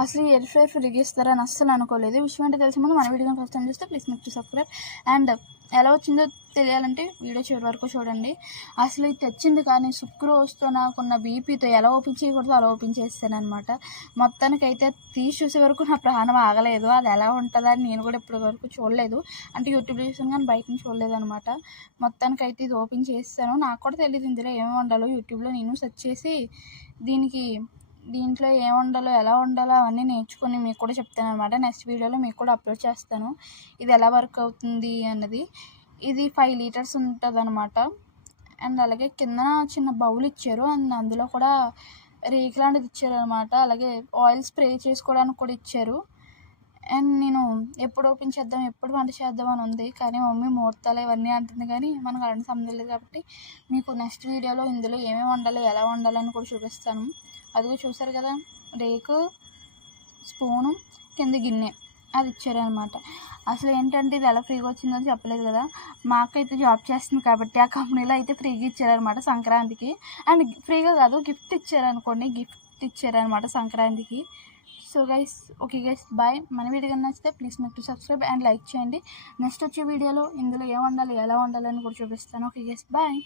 అసలు air fryer ఫ్రీగా ఇస్తారని అస్సలు అనుకోలేదు. విషయం అంటే తెలిసే ముందు మన వీడియోని ఫస్ట్ టైం చూస్తే please make to subscribe. And ఎలా వచ్చిందో తెలియాలంటే వీడియో చివరి వరకు చూడండి. అసలు ఇది తెచ్చింది కానీ సుక్రోజ్తో నాకున్న బీపీతో ఎలా ఓపెన్ చేయకూడదో అలా ఓపెన్ చేస్తానమాట. మొత్తానికైతే తీసి చూసే వరకు నా ప్రాణం ఆగలేదు. అది ఎలా ఉంటుందని నేను కూడా ఇప్పటి వరకు చూడలేదు. అంటే యూట్యూబ్లో చూసాను కానీ బయట నుంచి చూడలేదు అనమాట. మొత్తానికైతే ఇది ఓపెన్ చేస్తాను. నాకు కూడా తెలియదు ఇందులో ఏమేమి వండాలో. యూట్యూబ్లో నేను సెర్చ్ చేసి దీంట్లో ఏం వండాలో ఎలా వండాలో అవన్నీ నేర్చుకొని మీకు కూడా చెప్తాను అనమాట. నెక్స్ట్ వీడియోలో మీకు కూడా అప్లోడ్ చేస్తాను ఇది ఎలా వర్క్ అవుతుంది అన్నది. ఇది 5 లీటర్స్ ఉంటుంది అనమాట. అండ్ అలాగే కింద చిన్న బౌల్ ఇచ్చారు. అండ్ అందులో కూడా రేకు లాంటిది ఇచ్చారనమాట. అలాగే ఆయిల్ స్ప్రే చేసుకోవడానికి కూడా ఇచ్చారు. అండ్ నేను ఎప్పుడు ఓపెన్ చేద్దాం ఎప్పుడు వంట చేద్దాం అని ఉంది. కానీ మమ్మీ ముహూర్తాలు ఇవన్నీ అంటుంది కానీ మనకు అలాంటి సంబంధం లేదు. కాబట్టి మీకు నెక్స్ట్ వీడియోలో ఇందులో ఏమేమి వండాలి ఎలా వండాలని కూడా చూపిస్తాను. అదిగో చూసారు కదా, రేకు, స్పూను, కింద గిన్నె అది ఇచ్చారనమాట. అసలు ఏంటంటే ఇది ఎలా ఫ్రీగా వచ్చిందని చెప్పలేదు కదా. మా అక్క అయితే జాబ్ చేస్తుంది కాబట్టి ఆ కంపెనీలో అయితే ఫ్రీగా ఇచ్చారనమాట సంక్రాంతికి. అండ్ ఫ్రీగా కాదు, గిఫ్ట్ ఇచ్చారనుకోండి, గిఫ్ట్ ఇచ్చారనమాట సంక్రాంతికి. So guys, okay guys, bye. మన వీడియో నచ్చితే please make to subscribe and like చేయండి. నెక్స్ట్ వచ్చే వీడియోలో ఇందులో ఏం వండాలి ఎలా వండాలని కూడా చూపిస్తాను. Okay guys, bye.